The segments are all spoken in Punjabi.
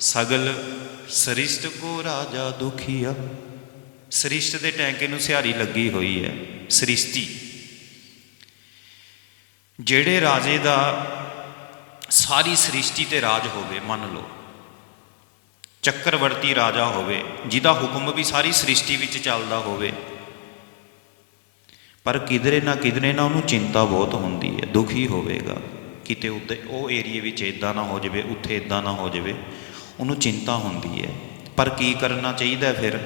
ਸਗਲ ਸ੍ਰਿਸ਼ਟ ਕੋ ਰਾਜਾ ਦੁਖੀਆ। ਸ੍ਰਿਸ਼ਟ ਦੇ ਟੈਂਕੇ ਨੂੰ ਸਿਹਾਰੀ ਲੱਗੀ ਹੋਈ ਹੈ, ਸ੍ਰਿਸ਼ਟੀ। ਜਿਹੜੇ ਰਾਜੇ ਦਾ ਸਾਰੀ ਸ੍ਰਿਸ਼ਟੀ ਤੇ ਰਾਜ ਹੋਵੇ, ਮੰਨ ਲਓ, ਚੱਕਰਵਰਤੀ ਰਾਜਾ ਹੋਵੇ, ਜਿਹਦਾ ਹੁਕਮ ਵੀ ਸਾਰੀ ਸ੍ਰਿਸ਼ਟੀ ਵਿੱਚ ਚੱਲਦਾ ਹੋਵੇ, ਪਰ ਕਿਧਰੇ ਨਾ ਕਿਧਰੇ ਨਾ ਉਹਨੂੰ ਚਿੰਤਾ ਬਹੁਤ ਹੁੰਦੀ ਹੈ, ਦੁਖੀ ਹੋਵੇਗਾ। ਕਿਤੇ ਉੱਤੇ ਉਹ ਏਰੀਏ ਵਿੱਚ ਇਦਾਂ ਨਾ ਹੋ ਜਾਵੇ, ਉੱਥੇ ਇਦਾਂ ਨਾ ਹੋ ਜਾਵੇ। ਉਹਨੂੰ ਚਿੰਤਾ ਹੁੰਦੀ ਹੈ। ਪਰ ਕੀ ਕਰਨਾ ਚਾਹੀਦਾ ਫਿਰ?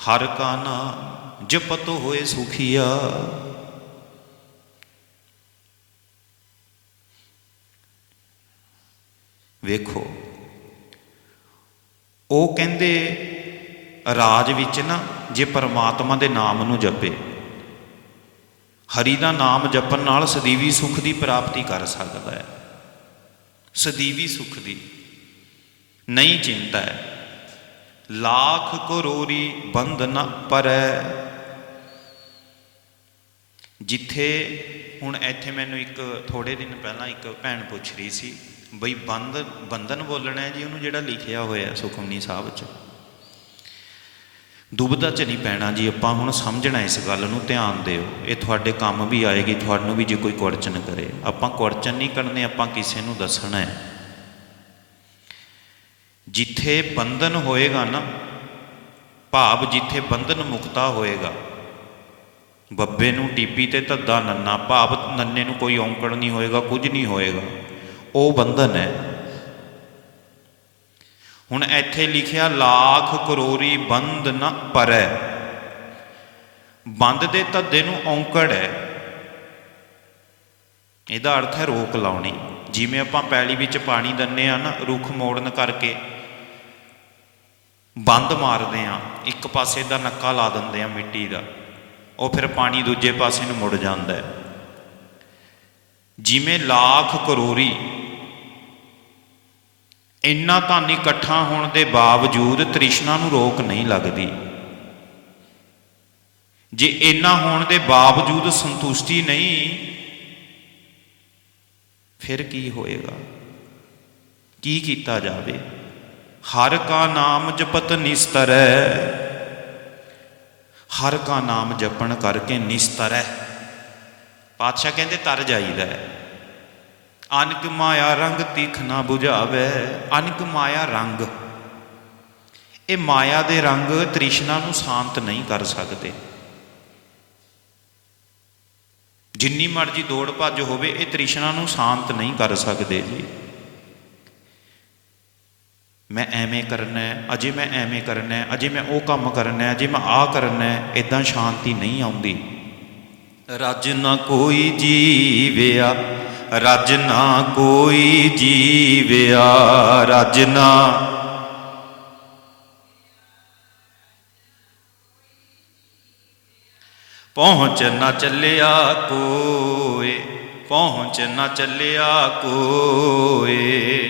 ਹਰ ਕਾ ਨਾਮ ਜਪਤ ਹੋਏ ਸੁਖੀਆ। ਵੇਖੋ, ਉਹ ਕਹਿੰਦੇ, ਰਾਜ ਵਿੱਚ ਨਾ ਜੇ ਪਰਮਾਤਮਾ ਦੇ ਨਾਮ ਨੂੰ ਜਪੇ, ਹਰੀ ਦਾ ਨਾਮ ਜਪਣ ਨਾਲ ਸਦੀਵੀ ਸੁਖ ਦੀ ਪ੍ਰਾਪਤੀ ਕਰ ਸਕਦਾ ਹੈ। ਸਦੀਵੀ ਸੁਖ ਦੀ ਨਹੀਂ ਚਿੰਤਾ ਲਾਖ ਕਰੋਰੀ ਕਰੋੜੀ ਬੰਧ ਨ ਪਰੈ। ਜਿੱਥੇ ਹੁਣ ਇੱਥੇ ਮੈਨੂੰ ਇੱਕ ਥੋੜੇ ਦਿਨ ਪਹਿਲਾਂ ਇੱਕ ਭੈਣ ਪੁੱਛ ਰਹੀ ਸੀ, ਬਈ ਬੰਧ ਬੰਧਨ ਬੋਲਣਾ ਜੀ, ਉਹਨੂੰ ਜਿਹੜਾ ਲਿਖਿਆ ਹੋਇਆ ਸੁਖਮਨੀ ਸਾਹਿਬ 'ਚ। ਦੁਬਦਾ 'ਚ ਨਹੀਂ ਪੈਣਾ ਜੀ, ਆਪਾਂ ਹੁਣ ਸਮਝਣਾ ਇਸ ਗੱਲ ਨੂੰ, ਧਿਆਨ ਦਿਓ। ਇਹ ਤੁਹਾਡੇ ਕੰਮ ਵੀ ਆਏਗੀ, ਤੁਹਾਨੂੰ ਵੀ ਜੇ ਕੋਈ ਕੁੜਚਨ ਕਰੇ। ਆਪਾਂ ਕੁੜਚਨ ਨਹੀਂ ਕਰਨੇ, ਆਪਾਂ ਕਿਸੇ ਨੂੰ ਦੱਸਣਾ ਹੈ। ਜਿੱਥੇ ਬੰਧਨ ਹੋਏਗਾ ਨਾ, ਭਾਵ ਜਿੱਥੇ ਬੰਧਨ ਮੁਕਤਾ ਹੋਏਗਾ। ਬੱਬੇ ਨੂੰ ਟੀਪੀ ਤੇ ਧੱਦਾ ਨੰਨਾ, ਭਾਵ ਨੰਨੇ ਨੂੰ ਕੋਈ ਔਂਕੜ ਨਹੀਂ ਹੋਏਗਾ, ਕੁਝ ਨਹੀਂ ਹੋਏਗਾ। ਉਹ ਬੰਧਨ ਹੈ। ਹੁਣ ਇੱਥੇ ਲਿਖਿਆ, ਲੱਖ ਕਰੋਰੀ ਬੰਧ ਨ ਪਰੈ। ਬੰਦ ਦੇ ਧੱਦੇ ਨੂੰ ਔਂਕੜ ਹੈ। ਇਹਦਾ ਅਰਥ ਹੈ ਰੋਕ ਲਾਉਣੀ। ਜਿਵੇਂ ਆਪਾਂ ਪੈਲੀ ਵਿੱਚ ਪਾਣੀ ਦਿੰਨੇ ਆ ਨਾ, ਰੁੱਖ ਮੋੜਨ ਕਰਕੇ। ਬੰਦ ਮਾਰਦੇ ਆ, ਇੱਕ ਪਾਸੇ ਦਾ ਨੱਕਾ ਲਾ ਦਿੰਦੇ ਆ ਮਿੱਟੀ ਦਾ, ਉਹ ਫਿਰ ਪਾਣੀ ਦੂਜੇ ਪਾਸੇ ਨੂੰ ਮੁੜ ਜਾਂਦਾ ਹੈ। ਜਿਵੇਂ ਲੱਖ ਕਰੋੜੀ ਇੰਨਾ ਧਨ ਇਕੱਠਾ ਹੋਣ ਦੇ ਬਾਵਜੂਦ ਤ੍ਰਿਸ਼ਨਾ ਨੂੰ ਰੋਕ ਨਹੀਂ ਲੱਗਦੀ। ਜੇ ਇੰਨਾ ਹੋਣ ਦੇ ਬਾਵਜੂਦ ਸੰਤੁਸ਼ਟੀ ਨਹੀਂ, ਫਿਰ ਕੀ ਹੋਏਗਾ? ਕੀ ਕੀਤਾ ਜਾਵੇ? ਹਰ ਕਾ ਨਾਮ ਜਪਤ ਨਿਸਤਰੈ। ਹਰ ਕਾ ਨਾਮ ਜਪਣ ਕਰਕੇ ਨਿਸਤਰੈ। ਪਾਤਸ਼ਾਹ ਕਹਿੰਦੇ, ਤਰ ਜਾਈਦਾ ਹੈ। ਅਨਕ ਮਾਇਆ ਰੰਗ ਤੀਖ ਨਾ 부ਝਾਵੇ ਅਨਕ ਮਾਇਆ ਰੰਗ। ਇਹ ਮਾਇਆ ਦੇ ਰੰਗ ਤ੍ਰਿਸ਼ਨਾ ਨੂੰ ਸ਼ਾਂਤ ਨਹੀਂ ਕਰ ਸਕਦੇ। ਜਿੰਨੀ ਮਰਜ਼ੀ ਦੌੜ ਭੱਜ ਹੋਵੇ, ਇਹ ਤ੍ਰਿਸ਼ਨਾ ਨੂੰ ਸ਼ਾਂਤ ਨਹੀਂ ਕਰ ਸਕਦੇ ਜੀ। ਮੈਂ ਐਵੇਂ ਕਰਨਾ ਅਜੇ ਮੈਂ ਐਵੇਂ ਕਰਨਾ ਅਜੇ ਮੈਂ ਉਹ ਕੰਮ ਕਰਨਾ ਅਜੇ ਮੈਂ ਆਹ ਕਰਨਾ ਹੈ ਇਦਾਂ ਸ਼ਾਂਤੀ ਨਹੀਂ ਆਉਂਦੀ। ਰੱਜ ਨਾ ਕੋਈ ਜੀਵਿਆ, ਰੱਜ ਨਾ ਕੋਈ ਜੀਵਿਆ, ਰੱਜ ਨਾ। ਪਹੁੰਚ ਨਾ ਚੱਲਿਆ ਕੋਏ, ਪਹੁੰਚ ਨਾ ਚੱਲਿਆ ਕੋਏ।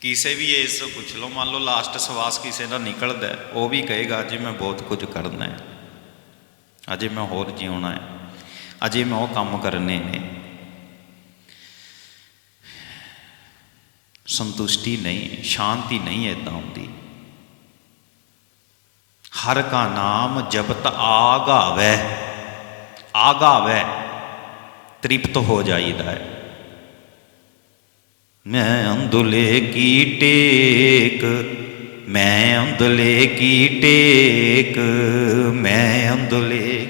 ਕਿਸੇ ਵੀ ਇਸ ਤੋਂ ਪੁੱਛ ਲਓ, ਮੰਨ ਲਓ ਲਾਸਟ ਸਵਾਸ ਕਿਸੇ ਦਾ ਨਿਕਲਦਾ ਉਹ ਵੀ ਕਹੇਗਾ, ਅਜੇ ਮੈਂ ਬਹੁਤ ਕੁਝ ਕਰਨਾ ਹੈ। ਅਜੇ ਮੈਂ ਹੋਰ ਜਿਉਣਾ ਹੈ। ਅਜੇ ਮੈਂ ਉਹ ਕੰਮ ਕਰਨੇ ਨੇ। ਸੰਤੁਸ਼ਟੀ ਨਹੀਂ, ਸ਼ਾਂਤੀ ਨਹੀਂ ਐਦਾਂ ਹੁੰਦੀ। ਹਰ ਕਾ ਨਾਮ ਜਪਤ ਆਗਾਵੇ ਆਗਾਵੇ, ਤ੍ਰਿਪਤ ਹੋ ਜਾਈਦਾ ਹੈ। ਮੈਂ ਅੰਦੁਲੇ ਕੀ ਟੇਕ? ਮੈਂ ਅੰਦੁਲੇ ਕੀ ਟੇਕ? ਮੈਂ ਅੰਦੁਲੇ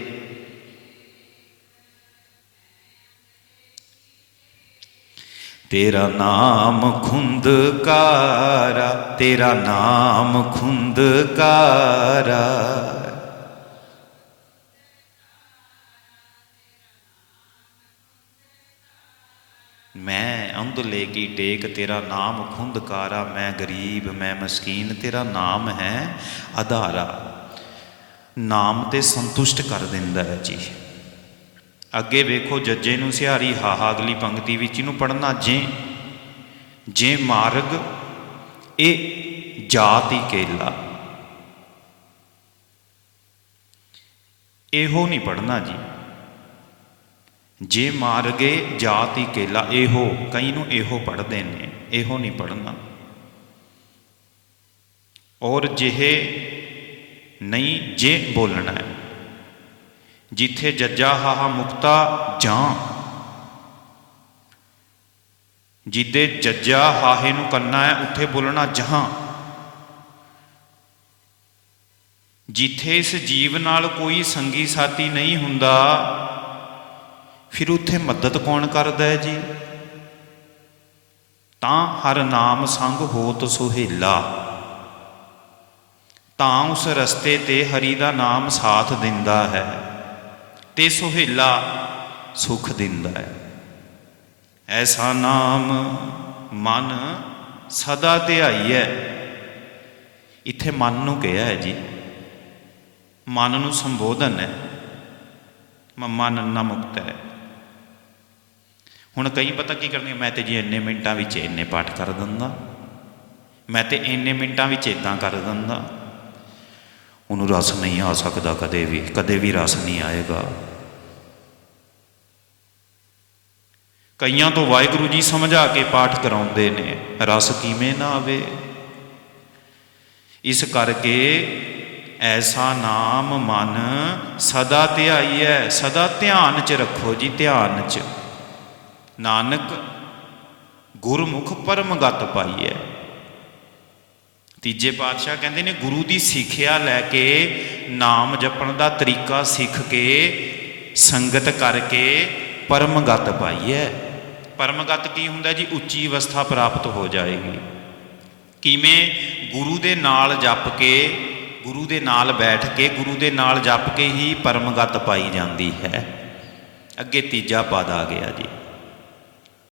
ਤੇਰਾ ਨਾਮ ਖੁੰਦਕਾਰਾ, ਤੇਰਾ ਨਾਮ ਖੁੰਦਕਾਰਾ। ਮੈਂ ਅੰਧਲੇ ਕੀ ਟੇਕ ਤੇਰਾ ਨਾਮ ਖੁੰਦਕਾਰਾ ਮੈਂ ਗਰੀਬ, ਮੈਂ ਮਸਕੀਨ, ਤੇਰਾ ਨਾਮ ਹੈ ਆਧਾਰਾ ਨਾਮ ਤੇ ਸੰਤੁਸ਼ਟ ਕਰ ਦਿੰਦਾ ਹੈ ਜੀ। ਅੱਗੇ ਵੇਖੋ, ਜੱਜੇ ਨੂੰ ਸਿਹਾਰੀ ਹਾਹਾ ਅਗਲੀ ਪੰਕਤੀ ਵਿੱਚ ਇਹਨੂੰ ਪੜਨਾ ਜੇ ਜੇ ਮਾਰਗ, ਇਹ ਜਾਤੀ ਕੇਲਾ। ਇਹੋ ਨਹੀਂ ਪੜਨਾ ਜੀ। ਜੇ ਮਾਰਗੇ ਜਾਤੀ ਕੇਲਾ, ਇਹੋ ਕਈ ਨੂੰ ਇਹੋ ਪੜ੍ਹਦੇ ਨੇ, ਇਹੋ ਨਹੀਂ ਪੜ੍ਹਨਾ। ਔਰ ਜਿਹੇ ਨਹੀਂ, ਜੇ ਬੋਲਣਾ ਹੈ, ਜਿੱਥੇ ਜੱਜਾ ਹਾਹਾ ਮੁਕਤਾ ਜਾਂ, ਜਿੱਦੇ ਜੱਜਾ ਹਾਹੇ ਨੂੰ ਕਰਨਾ ਹੈ, ਉੱਥੇ ਬੋਲਣਾ ਜਹਾਂ। ਜਿੱਥੇ ਇਸ ਜੀਵ ਨਾਲ ਕੋਈ ਸੰਗੀ ਸਾਥੀ ਨਹੀਂ ਹੁੰਦਾ ਫਿਰ ਉੱਥੇ ਮਦਦ ਕੌਣ ਕਰਦਾ ਹੈ ਜੀ? ਤਾਂ ਹਰ ਨਾਮ ਸੰਗ ਹੋਤ ਸੁਹੇਲਾ। ਤਾਂ ਉਸ ਰਸਤੇ ਤੇ ਹਰੀ ਦਾ ਨਾਮ ਸਾਥ ਦਿੰਦਾ ਹੈ, ਤੇ ਸੁਹੇਲਾ ਸੁਖ ਦਿੰਦਾ ਹੈ। ਐਸਾ ਨਾਮ ਮਨ ਸਦਾ ਧਿਆਈ ਹੈ। ਇੱਥੇ ਮਨ ਨੂੰ ਕਿਹਾ ਹੈ ਜੀ, ਮਨ ਨੂੰ ਸੰਬੋਧਨ ਹੈ। ਮਨ ਨਾ ਮੁਕਤ ਹੈ। ਹੁਣ ਕਈ ਪਤਾ ਕੀ ਕਰਨਗੇ ਮੈਂ ਤੇ ਜੀ ਇੰਨੇ ਮਿੰਟਾਂ ਵਿੱਚ ਇੰਨੇ ਪਾਠ ਕਰ ਦਿੰਦਾ। ਮੈਂ ਤੇ ਇੰਨੇ ਮਿੰਟਾਂ ਵਿੱਚ ਇਦਾਂ ਕਰ ਦਿੰਦਾ। ਉਹਨੂੰ ਰਸ ਨਹੀਂ ਆ ਸਕਦਾ ਕਦੇ ਵੀ ਕਦੇ ਵੀ ਰਸ ਨਹੀਂ ਆਏਗਾ। ਕਈਆਂ ਤੋਂ ਵਾਹਿਗੁਰੂ ਜੀ ਸਮਝਾ ਕੇ ਪਾਠ ਕਰਾਉਂਦੇ ਨੇ, ਰਸ ਕਿਵੇਂ ਨਾ ਆਵੇ। ਇਸ ਕਰਕੇ ਐਸਾ ਨਾਮ ਮਨ ਸਦਾ ਧਿਆਈਐ ਸਦਾ ਧਿਆਨ ਚ ਰੱਖੋ ਜੀ, ਧਿਆਨ ਚ। ਨਾਨਕ ਗੁਰਮੁਖ ਪਰਮਗਤ ਪਾਈਐ। ਤੀਜੇ ਪਾਤਸ਼ਾਹ ਕਹਿੰਦੇ ਨੇ, ਗੁਰੂ ਦੀ ਸਿੱਖਿਆ ਲੈ ਕੇ, ਨਾਮ ਜਪਣ ਦਾ ਤਰੀਕਾ ਸਿੱਖ ਕੇ, ਸੰਗਤ ਕਰਕੇ ਪਰਮਗਤ ਪਾਈਐ। ਪਰਮਗਤ ਕੀ ਹੁੰਦਾ ਜੀ? ਉੱਚੀ ਅਵਸਥਾ ਪ੍ਰਾਪਤ ਹੋ ਜਾਏਗੀ। ਕਿਵੇਂ? ਗੁਰੂ ਦੇ ਨਾਲ ਜਪ ਕੇ, ਗੁਰੂ ਦੇ ਨਾਲ ਬੈਠ ਕੇ, ਗੁਰੂ ਦੇ ਨਾਲ ਜਪ ਕੇ ਹੀ ਪਰਮਗਤ ਪਾਈ ਜਾਂਦੀ ਹੈ। ਅੱਗੇ ਤੀਜਾ ਪਦ ਆ ਗਿਆ ਜੀ।